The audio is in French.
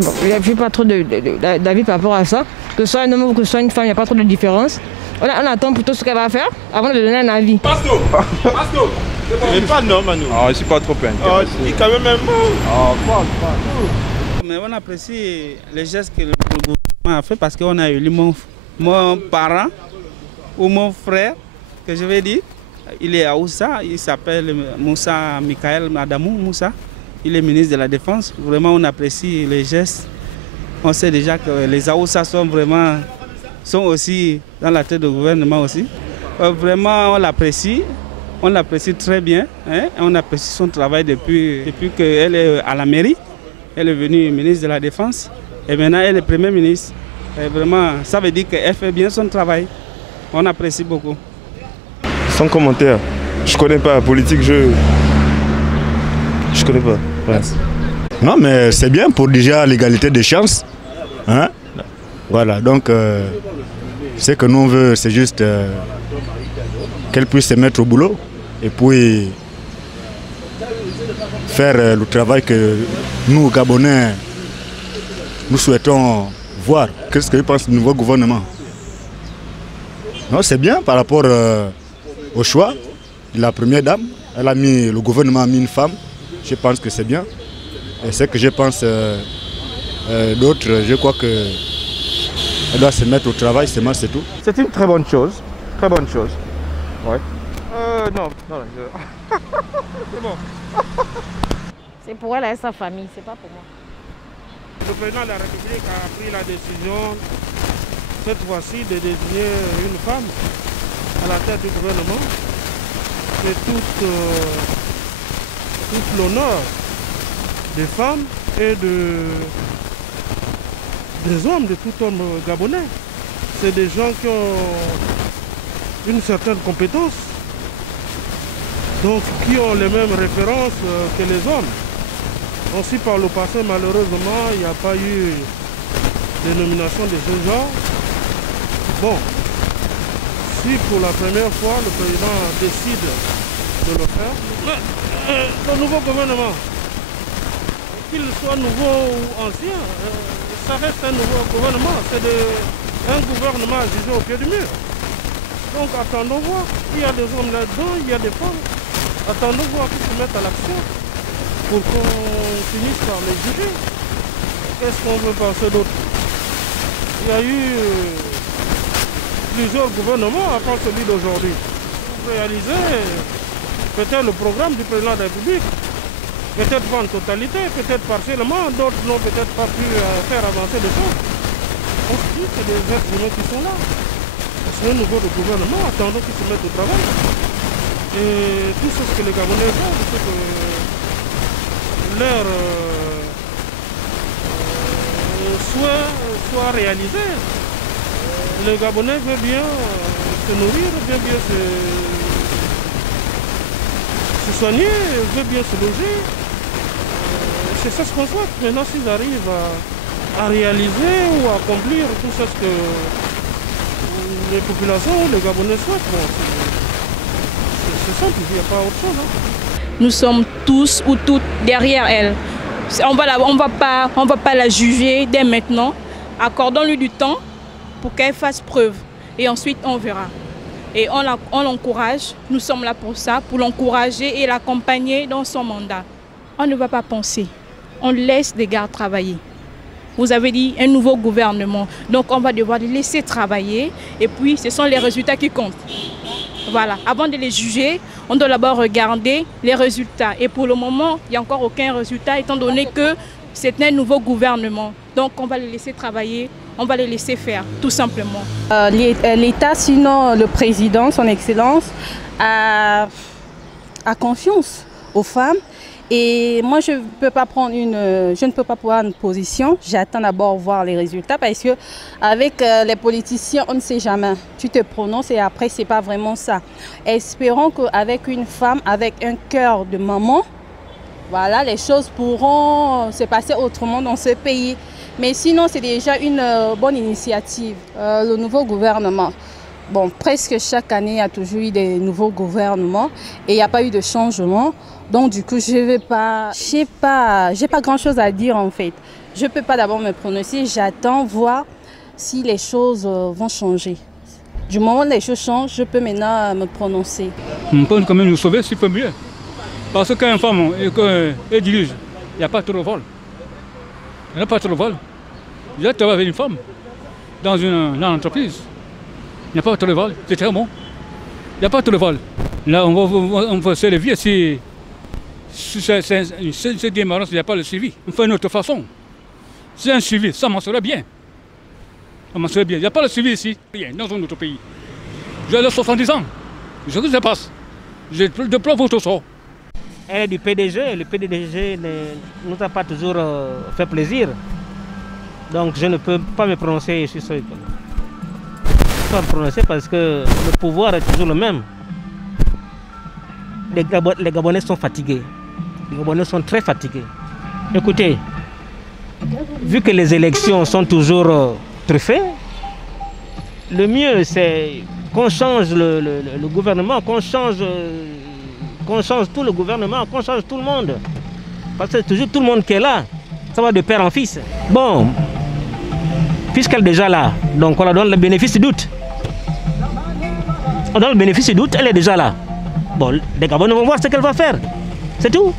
bon, il n'y a pas trop d'avis par rapport à ça. Que ce soit un homme ou que ce soit une femme, il n'y a pas trop de différence. On attend plutôt ce qu'elle va faire avant de donner un avis. Pasto, mais pas non, Manu. Ah, je ne suis pas trop intéressé. Ah, il quand même un mot. Ah, pas. Mais on apprécie les gestes que le gouvernement a fait parce qu'on a élu mon parent ou mon frère, que je vais dire. Il est à Oussa, il s'appelle Moussa Michael Adamou Moussa. Il est ministre de la Défense. Vraiment, on apprécie les gestes. On sait déjà que les Aoussa sont aussi dans la tête du gouvernement aussi. Vraiment, on l'apprécie très bien. Hein? On apprécie son travail depuis qu'elle est à la mairie. Elle est venue ministre de la Défense et maintenant elle est Premier ministre. Et vraiment, ça veut dire qu'elle fait bien son travail. On apprécie beaucoup. Sans commentaire. Je connais pas la politique, je connais pas. Ouais. Non, mais c'est bien pour déjà l'égalité des chances. Hein? Voilà, donc ce que nous on veut, c'est juste qu'elle puisse se mettre au boulot et puis faire le travail que nous, Gabonais, nous souhaitons voir. Qu'est-ce que pense le nouveau gouvernement? Non, c'est bien par rapport au choix de la première dame. Le gouvernement a mis une femme. Je pense que c'est bien. Et ce que je pense d'autres, je crois qu'elle doit se mettre au travail, c'est tout. C'est une très bonne chose. Très bonne chose. Ouais. Non. C'est bon. C'est pour elle et sa famille, c'est pas pour moi. Le président de la République a pris la décision, cette fois-ci, de désigner une femme à la tête du gouvernement. C'est tout l'honneur des femmes et des hommes, de tout homme gabonais. C'est des gens qui ont une certaine compétence, donc qui ont les mêmes références que les hommes. Aussi par le passé, malheureusement, il n'y a pas eu de nomination de ce genre. Bon, si pour la première fois le président décide de le faire, le nouveau gouvernement, qu'il soit nouveau ou ancien, ça reste un nouveau gouvernement. C'est un gouvernement jugé au pied du mur. Donc attendons voir. Il y a des hommes là-dedans, il y a des femmes. Attendons voir qu'ils se mettent à l'action pour qu'on finisse par les juger. Qu'est-ce qu'on veut penser d'autre? Il y a eu plusieurs gouvernements avant celui d'aujourd'hui. Pour réaliser peut-être le programme du président de la République. Peut-être pas en totalité, peut-être partiellement, d'autres n'ont peut-être pas pu faire avancer les choses. On se dit que c'est des êtres humains qui sont là. C'est un nouveau gouvernement, attendons qu'ils se mettent au travail. Et tout ce que les Gabonais font, c'est que leur souhait soit réalisé. Les Gabonais veulent bien se nourrir, veulent bien se soigner, veulent bien se loger. C'est ça ce qu'on souhaite. Maintenant, s'ils arrivent à réaliser ou à accomplir tout ça ce que les populations, les Gabonais souhaitent, bon, c'est simple, il n'y a pas autre chose. Hein. Nous sommes tous ou toutes derrière elle. On va pas la juger dès maintenant. Accordons-lui du temps pour qu'elle fasse preuve. Et ensuite, on verra. Et on l'encourage. Nous sommes là pour ça, pour l'encourager et l'accompagner dans son mandat. On ne va pas penser. On laisse les gars travailler. Vous avez dit un nouveau gouvernement. Donc, on va devoir les laisser travailler. Et puis, ce sont les résultats qui comptent. Voilà, avant de les juger, on doit d'abord regarder les résultats. Et pour le moment, il n'y a encore aucun résultat, étant donné que c'est un nouveau gouvernement. Donc on va les laisser travailler, on va les laisser faire, tout simplement. L'État, sinon le président, son Excellence, a confiance aux femmes. Et moi, je ne peux pas prendre une position. J'attends d'abord voir les résultats parce que avec les politiciens, on ne sait jamais. Tu te prononces et après, ce n'est pas vraiment ça. Espérons qu'avec une femme, avec un cœur de maman, voilà, les choses pourront se passer autrement dans ce pays. Mais sinon, c'est déjà une bonne initiative. Le nouveau gouvernement. Bon, presque chaque année, il y a toujours eu des nouveaux gouvernements et il n'y a pas eu de changement. Donc du coup, j'ai pas grand-chose à dire en fait. Je ne peux pas d'abord me prononcer, j'attends voir si les choses vont changer. Du moment où les choses changent, je peux maintenant me prononcer. On peut quand même nous sauver s'il peut mieux. Parce qu'une femme est dirige, il n'y a pas trop de vol. Il n'y a pas trop de vol. Déjà, tu vas avec une femme dans une entreprise. Il n'y a pas trop de vol, c'est très bon. Il n'y a pas trop de vol. Là, on va se lever si c'est démarrant, il n'y a pas le suivi. On fait une autre façon. C'est un suivi, ça m'en serait bien. Ça m'en serait bien. Il n'y a pas le suivi ici, rien, dans un autre pays. J'ai 70 ans. Je sais ce qui se passe. Je déplore votre sort. Elle est du PDG, le PDG ne nous a pas toujours fait plaisir. Donc je ne peux pas me prononcer sur ce. Je ne peux pas me prononcer parce que le pouvoir est toujours le même. Les Gabonais sont fatigués. Les Gabonais sont très fatigués. Écoutez, vu que les élections sont toujours truffées, le mieux c'est qu'on change le gouvernement, qu'on change tout le gouvernement, qu'on change tout le monde. Parce que c'est toujours tout le monde qui est là. Ça va de père en fils. Bon, puisqu'elle est déjà là, donc on la donne le bénéfice du doute. On donne le bénéfice du doute, elle est déjà là. Bon, les Gabonais vont voir ce qu'elle va faire. C'est tout.